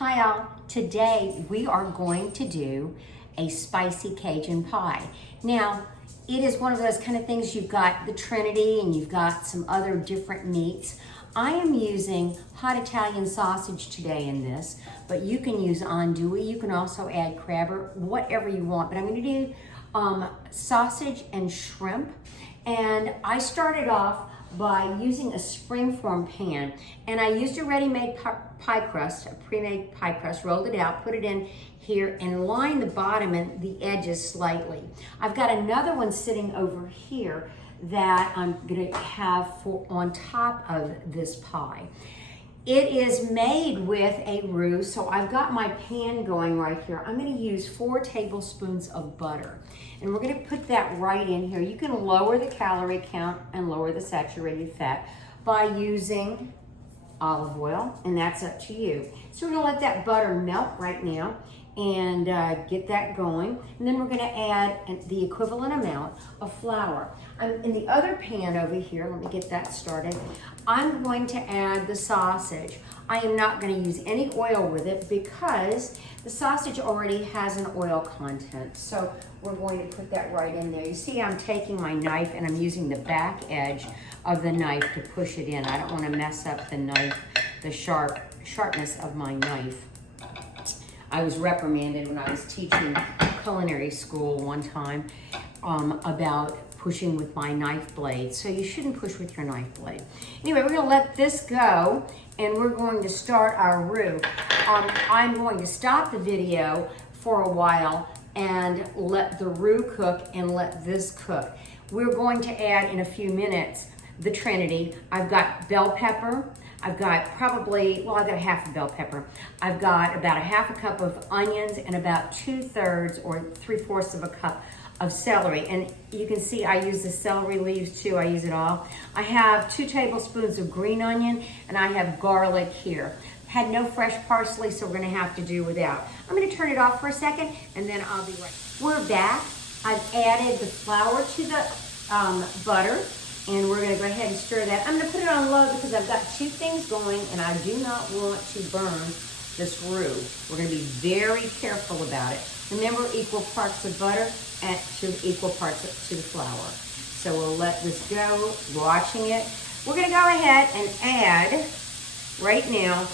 Hi all, today we are going to do a spicy Cajun pie. Now, it is one of those kind of things, you've got the Trinity and you've got some other different meats. I am using hot Italian sausage today in this, but you can use andouille, you can also add crab or whatever you want, but I'm gonna do sausage and shrimp. And I started off by using a springform pan, and I used a ready-made pie crust, a pre-made pie crust, rolled it out, put it in here, and lined the bottom and the edges slightly. I've got another one sitting over here that I'm gonna have on top of this pie. It is made with a roux, so I've got my pan going right here. I'm gonna use 4 tablespoons of butter, and we're gonna put that right in here. You can lower the calorie count and lower the saturated fat by using olive oil, and that's up to you. So we're gonna let that butter melt right now and get that going. And then we're gonna add the equivalent amount of flour. In the other pan over here, let me get that started, I'm going to add the sausage. I am not gonna use any oil with it because the sausage already has an oil content. So we're going to put that right in there. You see I'm taking my knife and I'm using the back edge of the knife to push it in. I don't wanna mess up the knife, the sharpness of my knife. I was reprimanded when I was teaching culinary school one time about pushing with my knife blade. So you shouldn't push with your knife blade. Anyway, we're gonna let this go and we're going to start our roux. I'm going to stop the video for a while and let the roux cook and let this cook. We're going to add in a few minutes the Trinity. I've got bell pepper. I've got I've got a half a bell pepper. I've got about a half a cup of onions and about 2/3 or 3/4 of a cup of celery. And you can see I use the celery leaves too, I use it all. I have 2 tablespoons of green onion and I have garlic here. Had no fresh parsley, so we're gonna have to do without. I'm gonna turn it off for a second and then I'll be right. We're back. I've added the flour to the butter, and we're gonna go ahead and stir that. I'm gonna put it on low because I've got 2 things going and I do not want to burn this roux. We're gonna be very careful about it. Remember, equal parts of butter and equal parts to the flour. So we'll let this go, watching it. We're gonna go ahead and add, right now,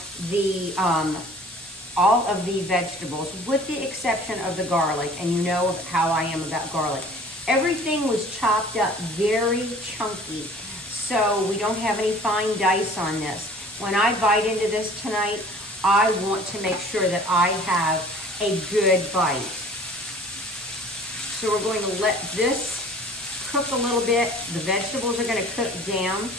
all of the vegetables, with the exception of the garlic, and you know how I am about garlic. Everything was chopped up very chunky, so we don't have any fine dice on this. When I bite into this tonight, I want to make sure that I have a good bite. So we're going to let this cook a little bit. The vegetables are going to cook down.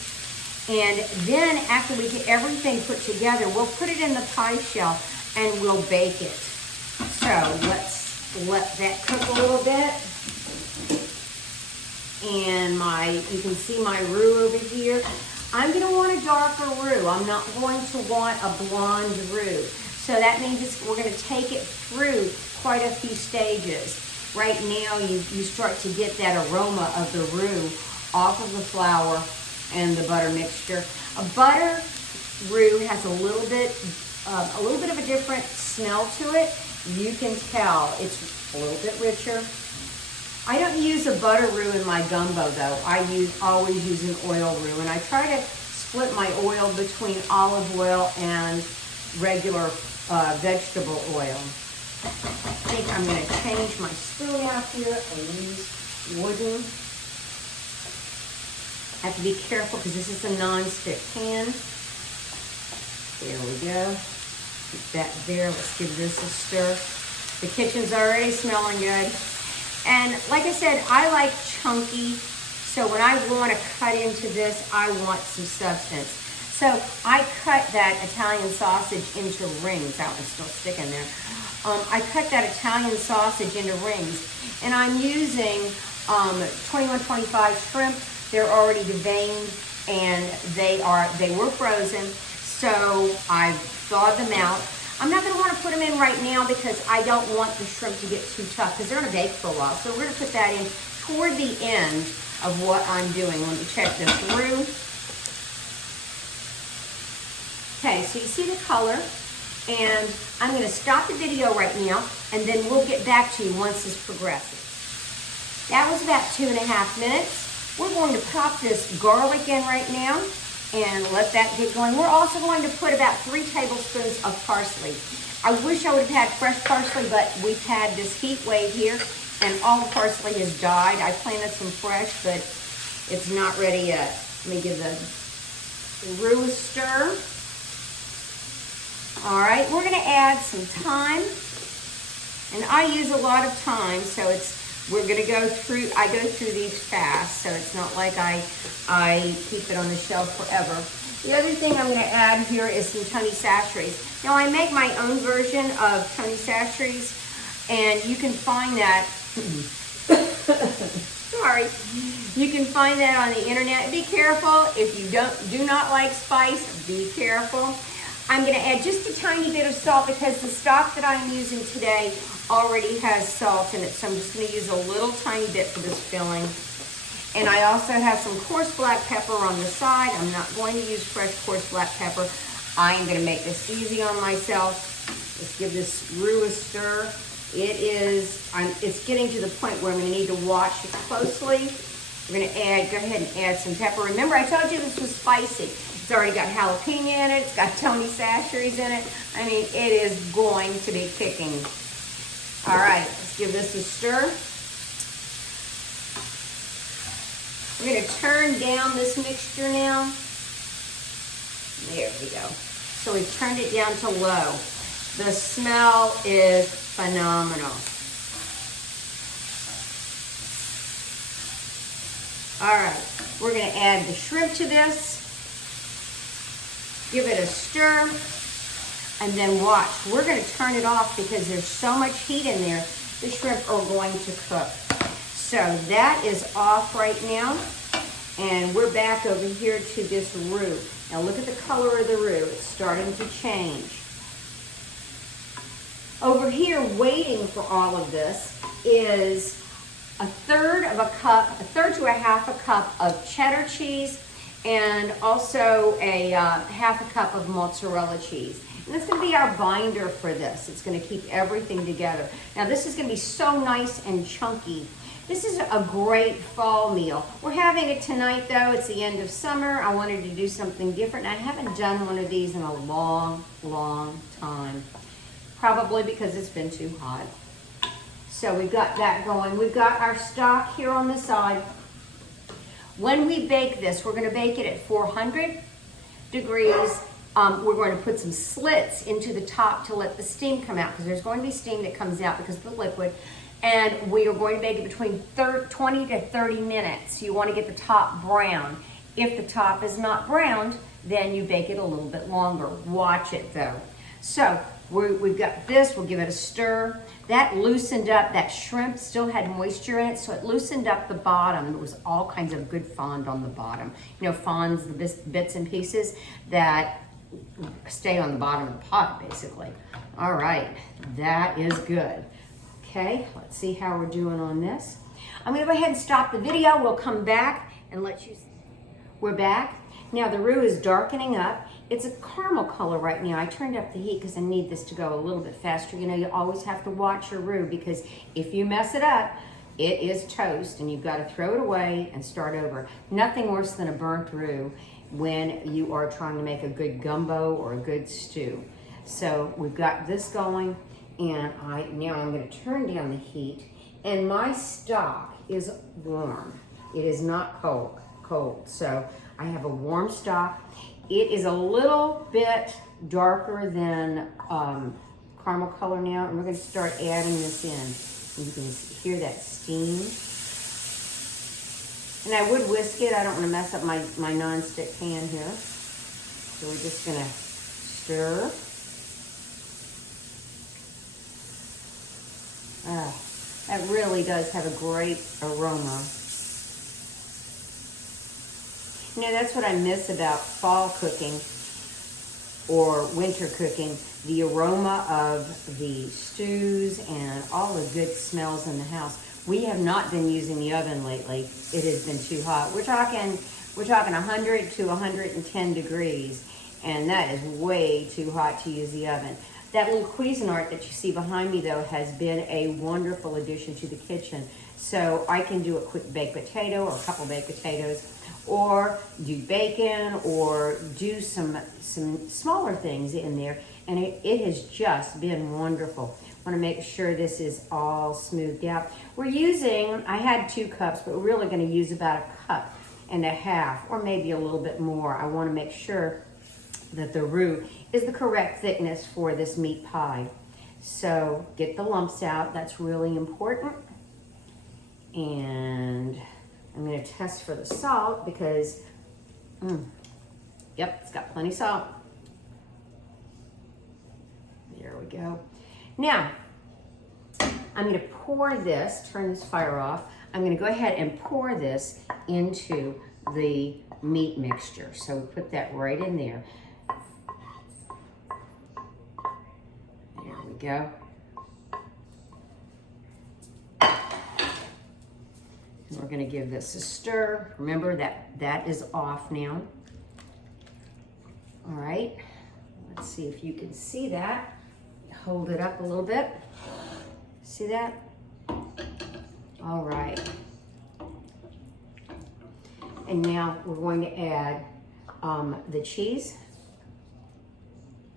And then after we get everything put together, we'll put it in the pie shell and we'll bake it. So let's let that cook a little bit. And you can see my roux over here. I'm gonna want a darker roux. I'm not going to want a blonde roux. So that means we're gonna take it through quite a few stages. Right now, you start to get that aroma of the roux off of the flour and the butter mixture. A butter roux has a little bit of a different smell to it. You can tell it's a little bit richer. I don't use a butter roux in my gumbo though. I always use an oil roux, and I try to split my oil between olive oil and regular vegetable oil. I think I'm going to change my spoon out here and use wooden. I have to be careful because this is a non-stick pan. There we go. Keep that there. Let's give this a stir. The kitchen's already smelling good. And like I said, I like chunky, so when I want to cut into this, I want some substance. So I cut that Italian sausage into rings. That one's still sticking there. I cut that Italian sausage into rings, and I'm using 2125 shrimp. They're already deveined, and they were frozen, so I thawed them out. I'm not going to want to put them in right now because I don't want the shrimp to get too tough because they're going to bake for a while. So we're going to put that in toward the end of what I'm doing. Let me check this through. Okay, so you see the color. And I'm gonna stop the video right now, and then we'll get back to you once this progresses. That was about 2.5 minutes. We're going to pop this garlic in right now and let that get going. We're also going to put about 3 tablespoons of parsley. I wish I would have had fresh parsley, but we've had this heat wave here and all the parsley has died. I planted some fresh, but it's not ready yet. Let me give the roux a stir. All right, we're gonna add some thyme. And I use a lot of thyme, so I go through these fast, so it's not like I keep it on the shelf forever. The other thing I'm going to add here is some Tony Chachere's. Now I make my own version of Tony Chachere's, and you can find that, sorry, you can find that on the internet. Be careful, if you do not like spice, be careful. I'm going to add just a tiny bit of salt because the stock that I'm using today already has salt in it, so I'm just going to use a little tiny bit for this filling. And I also have some coarse black pepper on the side. I'm not going to use fresh coarse black pepper. I'm going to make this easy on myself. Let's give this roux a stir. It's getting to the point where I'm going to need to watch it closely. We're going to go ahead and add some pepper. Remember, I told you this was spicy. It's already got jalapeno in it. It's got Tony Chachere's in it. I mean, it is going to be kicking. All right, let's give this a stir. We're going to turn down this mixture now. There we go. So we've turned it down to low. The smell is phenomenal. All right, we're going to add the shrimp to this. Give it a stir, and then watch. We're going to turn it off because there's so much heat in there, the shrimp are going to cook. So that is off right now, and we're back over here to this roux. Now look at the color of the roux. It's starting to change. Over here, waiting for all of this, is a third to a half a cup of cheddar cheese, and also a half a cup of mozzarella cheese. And that's going to be our binder for this. It's going to keep everything together. Now this is going to be so nice and chunky. This is a great fall meal. We're having it tonight though. It's the end of summer. I wanted to do something different. I haven't done one of these in a long, long time. Probably because it's been too hot. So we've got that going. We've got our stock here on the side. When we bake this, we're going to bake it at 400 degrees. We're going to put some slits into the top to let the steam come out because there's going to be steam that comes out because of the liquid. And we are going to bake it between 20 to 30 minutes. You want to get the top brown. If the top is not browned, then you bake it a little bit longer. Watch it though. So we've got this. We'll give it a stir. That loosened up, that shrimp still had moisture in it, so it loosened up the bottom. There was all kinds of good fond on the bottom. You know, fonds, the bits and pieces that stay on the bottom of the pot, basically. All right, that is good. Okay, let's see how we're doing on this. I'm gonna go ahead and stop the video. We'll come back and let you see. We're back. Now the roux is darkening up. It's a caramel color right now. I turned up the heat because I need this to go a little bit faster. You know, you always have to watch your roux because if you mess it up, it is toast and you've got to throw it away and start over. Nothing worse than a burnt roux when you are trying to make a good gumbo or a good stew. So we've got this going, and now I'm going to turn down the heat, and my stock is warm. It is not cold. So I have a warm stock. It is a little bit darker than caramel color now, and we're going to start adding this in. And you can hear that steam. And I would whisk it. I don't want to mess up my non-stick pan here. So we're just going to stir. That really does have a great aroma. You know, that's what I miss about fall cooking or winter cooking, the aroma of the stews and all the good smells in the house. We have not been using the oven lately. It has been too hot. We're talking 100 to 110 degrees, and that is way too hot to use the oven. That little Cuisinart that you see behind me, though, has been a wonderful addition to the kitchen. So I can do a quick baked potato or a couple baked potatoes, or do bacon, or do some smaller things in there, and it has just been wonderful. I want to make sure this is all smoothed out. We're using, I had 2 cups, but we're really going to use about 1.5 cups, or maybe a little bit more. I want to make sure that the roux is the correct thickness for this meat pie. So get the lumps out, that's really important. And I'm going to test for the salt because, yep, it's got plenty of salt. There we go. Now, I'm going to pour this, turn this fire off. I'm going to go ahead and pour this into the meat mixture. So we put that right in there. There we go. And we're going to give this a stir. Remember that is off now. All right. Let's see if you can see that. Hold it up a little bit. See that? All right. And now we're going to add the cheese.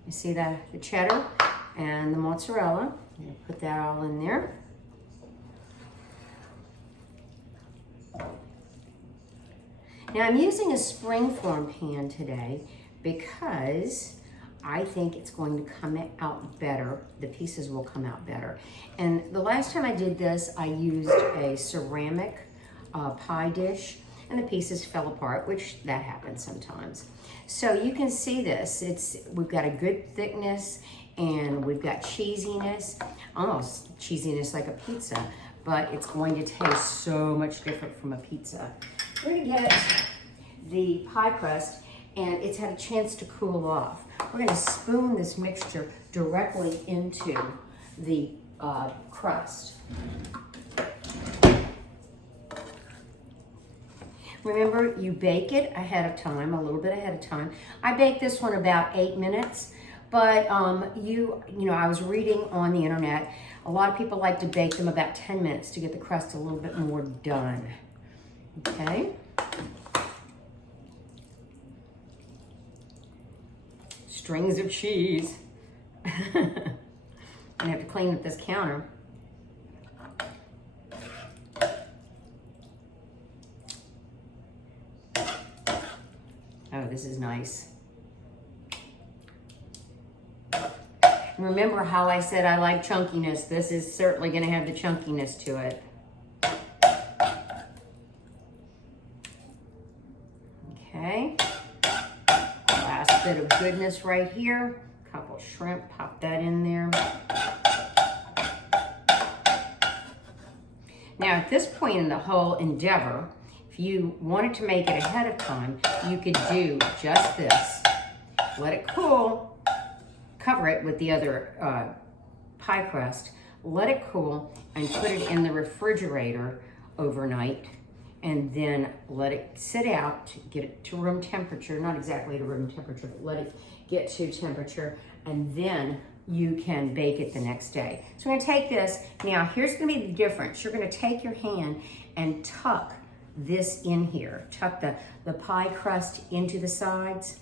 You see that? The cheddar and the mozzarella. I'm going to put that all in there. Now I'm using a springform pan today because I think it's going to come out better. The pieces will come out better. And the last time I did this, I used a ceramic pie dish and the pieces fell apart, which that happens sometimes. So you can see this, we've got a good thickness and we've got cheesiness, almost cheesiness like a pizza, but it's going to taste so much different from a pizza. We're gonna get the pie crust and it's had a chance to cool off. We're gonna spoon this mixture directly into the crust. Remember, you bake it ahead of time, a little bit ahead of time. I baked this one about 8 minutes, but you know, I was reading on the internet, a lot of people like to bake them about 10 minutes to get the crust a little bit more done. Okay. Strings of cheese. I have to clean up this counter. Oh, this is nice. Remember how I said I like chunkiness? This is certainly going to have the chunkiness to it. Okay. Last bit of goodness right here. Couple shrimp, pop that in there. Now at this point in the whole endeavor, if you wanted to make it ahead of time, you could do just this. Let it cool, cover it with the other pie crust, let it cool, and put it in the refrigerator overnight, and then let it sit out, get it to room temperature, not exactly to room temperature, but let it get to temperature, and then you can bake it the next day. So we're gonna take this, now here's gonna be the difference. You're gonna take your hand and tuck this in here. Tuck the pie crust into the sides,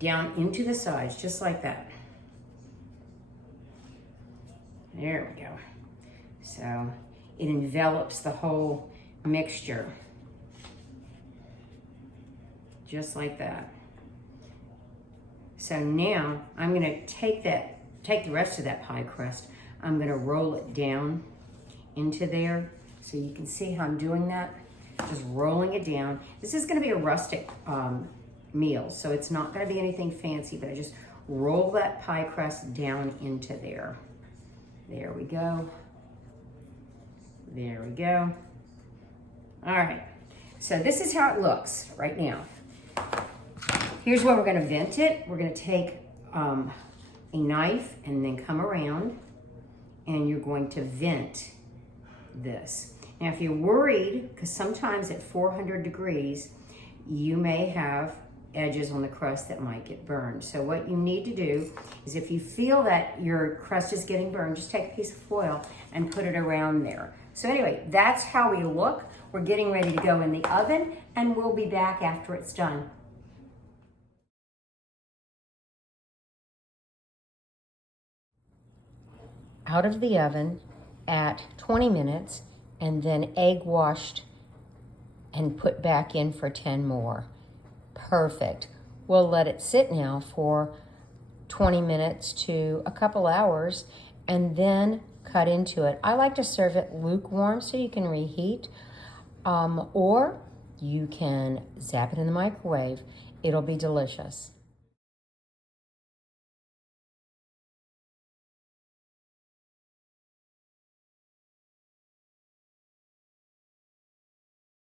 down into the sides, just like that. There we go. So it envelops the whole mixture, just like that. So now I'm gonna take the rest of that pie crust, I'm gonna roll it down into there. So you can see how I'm doing that, just rolling it down. This is gonna be a rustic meal, so it's not gonna be anything fancy, but I just roll that pie crust down into there. There we go. There we go. All right, so this is how it looks right now. Here's where we're gonna vent it. We're gonna take a knife and then come around and you're going to vent this. Now, if you're worried, because sometimes at 400 degrees, you may have edges on the crust that might get burned. So what you need to do is if you feel that your crust is getting burned, just take a piece of foil and put it around there. So anyway, that's how we look. We're getting ready to go in the oven, and we'll be back after it's done. Out of the oven at 20 minutes, and then egg washed and put back in for 10 more. Perfect. We'll let it sit now for 20 minutes to a couple hours and then cut into it. I like to serve it lukewarm so you can reheat, or you can zap it in the microwave. It'll be delicious.